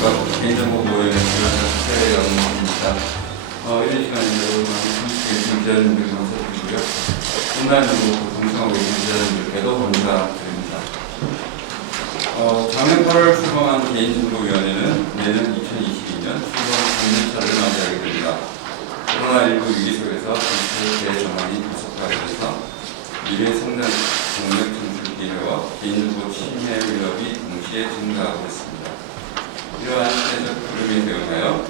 안녕하십니까. 개인정보 보호연의 최영입니다. 어, 이런 시간에 여러분 함께 해주신 기자님들 감사드리고요. 온라인으로 방송하고 계신 기자님들께도 감사드립니다. 어, 작년 8월 출범한 개인정보위원회는 내년 2022년 출범 3년차를 맞이하게 됩니다. 코로나19 위기 속에서 정치 대전환이加速하면서 미래 성장 동력 진출 기회와 개인정보 침해 위협이 동시에 증가하고 있습니다. 이러한 시대적 흐름에 대응하여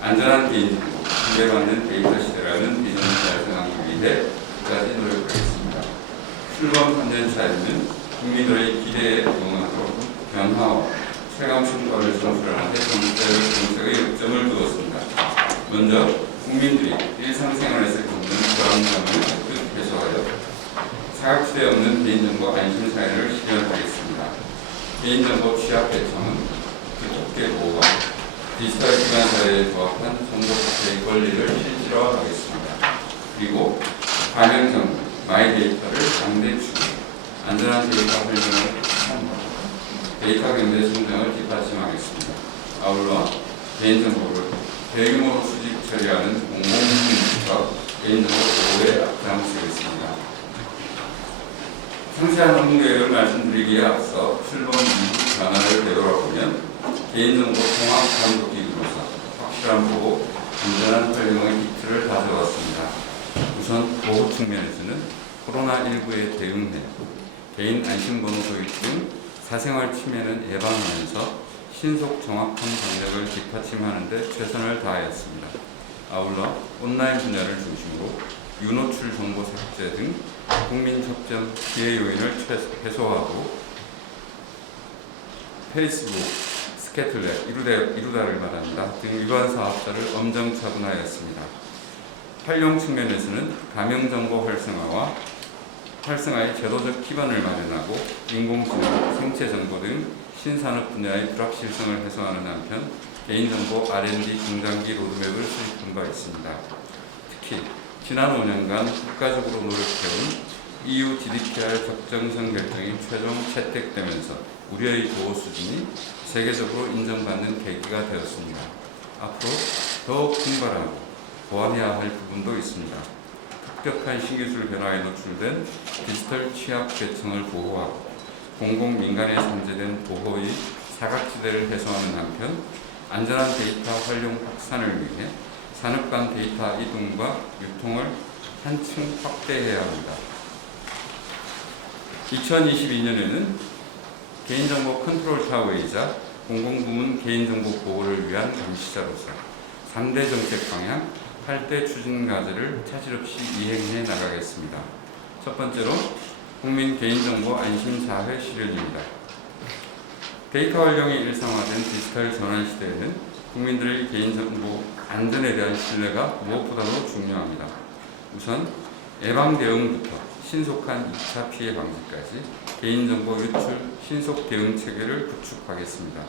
안전한 개인 정보, 신뢰받는 데이터 시대라는 비전을 달성하기 위해 끝까지 노력하겠습니다. 출범 3년 차에는 국민들의 기대에 부응하도록 변화와 최강 성과를 데 정책의 역점을 두었습니다. 먼저 국민들이 일상생활에서 겪는 불안감을 적극 해소하여 사각지대 없는 개인정보 안심 사회를 실현하겠습니다. 개인정보 취약 대청은 특혜 보호와 디지털 기반 사회에 부합한 정보 복제의 권리를 실질화하겠습니다. 그리고 반영정 마이 데이터를 강대 추구, 안전한 데이터 활용을 확산하고 데이터 경제 성장을 뒷받침하겠습니다. 아울러 개인정보를 대규모로 수집 처리하는 공공기관과 개인정보 보호에 앞장서겠습니다. 상세한 계획을 말씀드리기에 앞서 출범 이후 변화를 되돌아보면 개인정보 통합 감독기구로서 확실한 보호, 안전한 활용의 기틀을 다져왔습니다. 우선 보호 측면에서는 코로나19에 대응해 개인 안심번호 도입 등 사생활 침해는 예방하면서 신속 정확한 방역을 뒷받침하는 데 최선을 다하였습니다. 아울러 온라인 분야를 중심으로 유노출 정보 삭제 등 국민 접점 피해 요인을 최- 해소하고 페이스북, 스캐틀렛, 이루다, 이루다를 말한다 등 위반 사업자를 엄정 처분하였습니다. 활용 측면에서는 가명정보 활성화와 활성화의 제도적 기반을 마련하고 인공지능, 생체정보 등 신산업 분야의 불확실성을 해소하는 한편 개인정보 R&D 중장기 로드맵을 수립한 바 있습니다. 특히 지난 5년간 국가적으로 노력해온 EU GDPR 적정성 결정이 최종 채택되면서 우려의 보호 수준이 세계적으로 인정받는 계기가 되었습니다. 앞으로 더욱 분발하고 보완해야 할 부분도 있습니다. 급격한 신기술 변화에 노출된 디지털 취약 계층을 보호하고 공공 민간에 산재된 보호의 사각지대를 해소하는 한편 안전한 데이터 활용 확산을 위해 산업 간 데이터 이동과 유통을 한층 확대해야 합니다. 2022년에는 개인정보 컨트롤 타워이자 공공부문 개인정보 보호를 위한 감시자로서 3대 정책 방향, 8대 추진 과제를 차질 없이 이행해 나가겠습니다. 첫 번째로 국민 개인정보 안심 사회 실현입니다. 데이터 활용이 일상화된 디지털 전환 시대에는 국민들의 개인정보 안전에 대한 신뢰가 무엇보다도 중요합니다. 우선 예방 대응부터 신속한 2차 피해 방지까지 개인정보 유출 신속 대응 체계를 구축하겠습니다.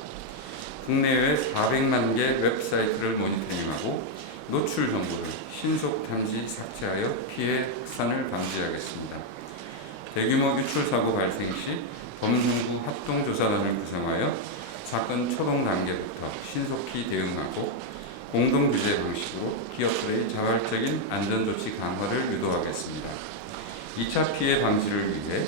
국내외 400만 개 웹사이트를 모니터링하고 노출 정보를 신속 탐지 삭제하여 피해 확산을 방지하겠습니다. 대규모 유출 사고 발생 시 범정부 합동조사단을 구성하여 사건 초동 단계부터 신속히 대응하고 공동 규제 방식으로 기업들의 자발적인 안전 조치 강화를 유도하겠습니다. 2차 피해 방지를 위해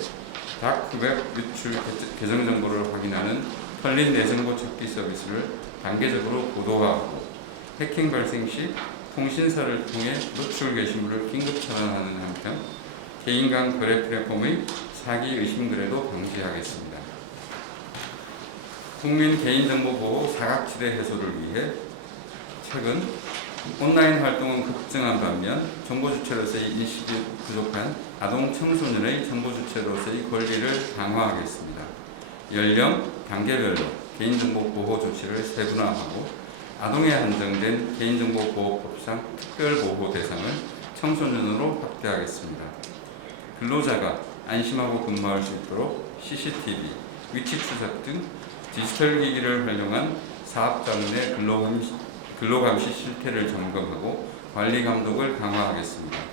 다크웹 유출 계정 정보를 확인하는 털린 내정보 찾기 서비스를 단계적으로 고도화하고 해킹 발생 시 통신사를 통해 노출 게시물을 긴급 차단하는 한편 개인 간 거래 플랫폼의 사기 의심 글에도 방지하겠습니다. 국민 개인정보 보호 사각지대 해소를 위해 최근 온라인 활동은 급증한 반면 정보 주체로서의 인식이 부족한 아동 청소년의 정보 주체로서의 권리를 강화하겠습니다. 연령, 단계별로 개인정보 보호 조치를 세분화하고 아동에 한정된 개인정보보호법상 특별보호 대상을 청소년으로 확대하겠습니다. 근로자가 안심하고 근무할 수 있도록 CCTV, 위치 추적 등 디지털 기기를 활용한 사업장 내 근로감시, 실태를 점검하고 관리 감독을 강화하겠습니다.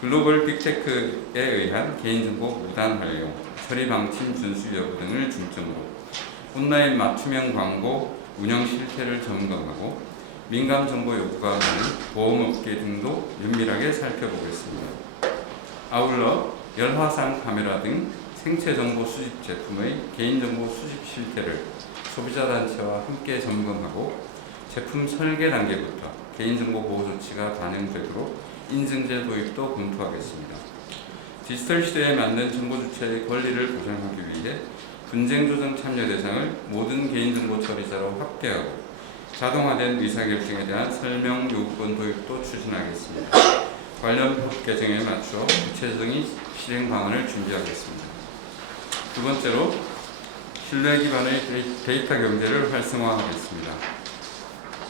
글로벌 빅테크에 의한 개인정보 무단 활용, 처리 방침 준수 여부 등을 중점으로 온라인 맞춤형 광고 운영 실태를 점검하고 민감 정보 요구가 많은 보험업계 등도 면밀하게 살펴보겠습니다. 아울러 열화상 카메라 등 생체 정보 수집 제품의 개인 정보 수집 실태를 소비자 단체와 함께 점검하고 제품 설계 단계부터 개인 정보 보호 조치가 반영되도록 인증제 도입도 검토하겠습니다. 디지털 시대에 맞는 정보 주체의 권리를 보장하기 위해 분쟁 조정 참여 대상을 모든 개인정보 처리자로 확대하고 자동화된 의사결정에 대한 설명 요구권 도입도 추진하겠습니다. 관련 법 개정에 맞춰 구체적인 실행 방안을 준비하겠습니다. 두 번째로 신뢰 기반의 데이- 데이터 경제를 활성화하겠습니다.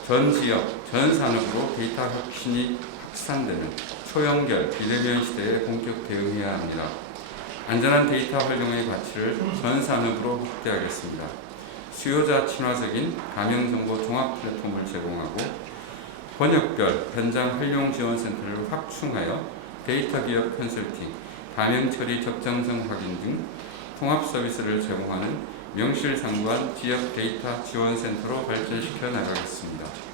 전 지역, 전 산업으로 데이터 혁신이 확산되는 초연결, 비대면 시대에 본격 대응해야 합니다. 안전한 데이터 활용의 가치를 전 산업으로 확대하겠습니다. 수요자 친화적인 가명정보 종합 플랫폼을 제공하고 번역별 현장 활용 지원 센터를 확충하여 데이터 기업 컨설팅, 가명 처리 적정성 확인 등 통합 서비스를 제공하는 명실상부한 지역 데이터 지원 센터로 발전시켜 나가겠습니다.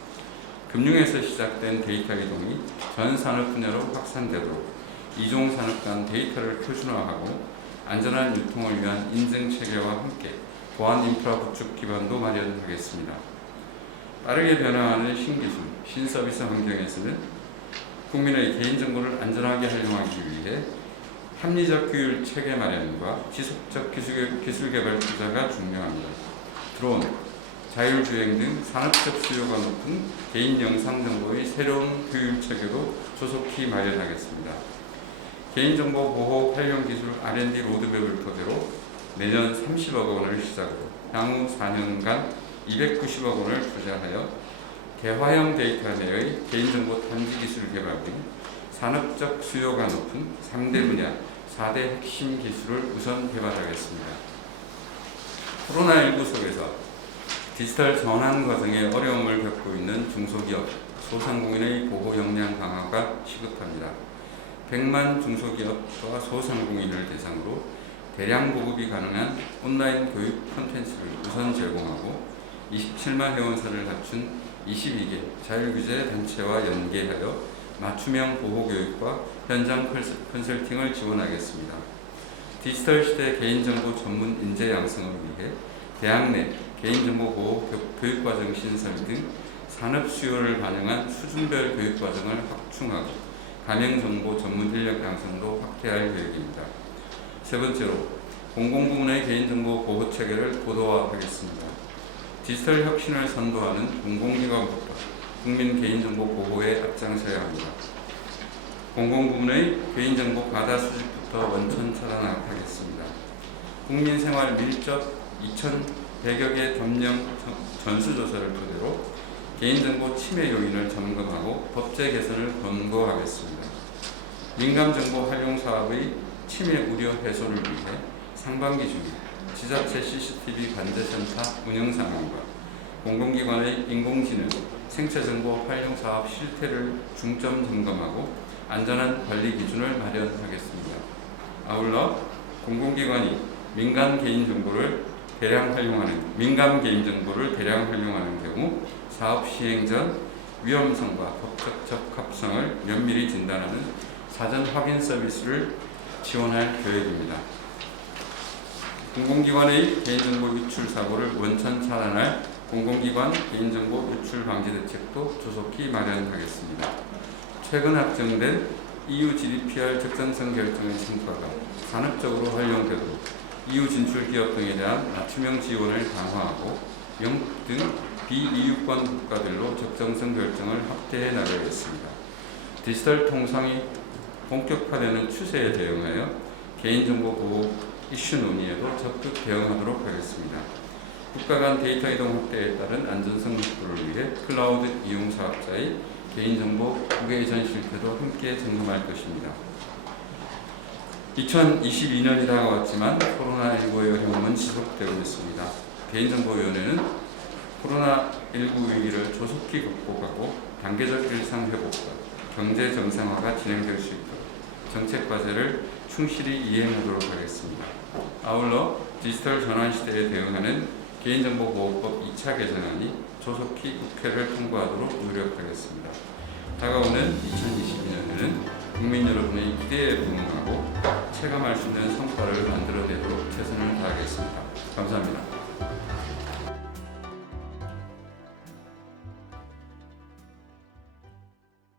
금융에서 시작된 데이터 이동이 전 산업 분야로 확산되도록 이종 산업 간 데이터를 표준화하고 안전한 유통을 위한 인증 체계와 함께 보안 인프라 구축 기반도 마련하겠습니다. 빠르게 변화하는 신기술, 신서비스 환경에서는 국민의 개인정보를 안전하게 활용하기 위해 합리적 규율 체계 마련과 지속적 기술, 기술 개발 투자가 중요합니다. 드론, 자율주행 등 산업적 수요가 높은 개인 영상 정보의 새로운 규율 체계도 조속히 마련하겠습니다. 개인정보 보호 활용 기술 R&D 로드맵을 토대로 내년 30억 원을 시작으로 향후 4년간 290억 원을 투자하여 대화형 데이터 내의 개인정보 탐지 기술 개발 등 산업적 수요가 높은 3대 분야 4대 핵심 기술을 우선 개발하겠습니다. 코로나19 속에서 디지털 전환 과정에 어려움을 겪고 있는 중소기업, 소상공인의 보호 역량 강화가 시급합니다. 100만 중소기업과 소상공인을 대상으로 대량 보급이 가능한 온라인 교육 콘텐츠를 우선 제공하고 27만 회원사를 갖춘 22개 자율규제 단체와 연계하여 맞춤형 보호교육과 현장 컨설팅을 지원하겠습니다. 디지털 시대 개인정보 전문 인재 양성을 위해 대학 내 개인정보 보호 교- 교육과정 신설 등 산업 수요를 반영한 수준별 교육과정을 확충하고 가명정보 전문 인력 양성도 확대할 계획입니다. 세 번째로 공공부문의 개인정보 보호 체계를 고도화하겠습니다. 디지털 혁신을 선도하는 공공기관부터 국민 개인정보 보호에 앞장서야 합니다. 공공부문의 개인정보 과다 수집부터 원천 차단하겠습니다. 국민생활 밀접 2,100여 개 점령 전수조사를 토대로 개인정보 침해 요인을 점검하고 법제 개선을 권고하겠습니다. 민감정보 활용 사업의 침해 우려 해소를 위해 상반기 중에 지자체 CCTV 관제센터 운영 상황과 공공기관의 인공지능 생체정보 활용 사업 실태를 중점 점검하고 안전한 관리 기준을 마련하겠습니다. 아울러 공공기관이 민간 개인 정보를 대량 활용하는 민감 개인 정보를 대량 활용하는 경우 사업 시행 전 위험성과 법적 적합성을 면밀히 진단하는 사전 확인 서비스를 지원할 계획입니다. 공공기관의 개인정보 유출 사고를 원천 차단할 공공기관 개인정보 유출 방지 대책도 조속히 마련하겠습니다. 최근 확정된 EU GDPR 적정성 결정의 성과가 산업적으로 활용되도록 EU 진출 기업 등에 대한 맞춤형 지원을 강화하고 영국 등 비EU권 국가들로 적정성 결정을 확대해 나가겠습니다. 디지털 통상이 본격화되는 추세에 대응하여 개인정보 보호 이슈 논의에도 적극 대응하도록 하겠습니다. 국가 간 데이터 이동 확대에 따른 안전성 확보를 위해 클라우드 이용 사업자의 개인정보 국외 이전 실태도 함께 점검할 것입니다. 2022년이 다가왔지만 코로나19의 어려움은 지속되고 있습니다. 개인정보위원회는 코로나19 위기를 조속히 극복하고 단계적 일상 회복과 경제 정상화가 진행될 수 있도록 정책 과제를 충실히 이행하도록 하겠습니다. 아울러 디지털 전환 시대에 대응하는 개인정보보호법 2차 개정안이 조속히 국회를 통과하도록 노력하겠습니다. 다가오는 2022년에는 국민 여러분의 기대에 부응하고 체감할 수 있는 성과를 만들어내도록 최선을 다하겠습니다. 감사합니다.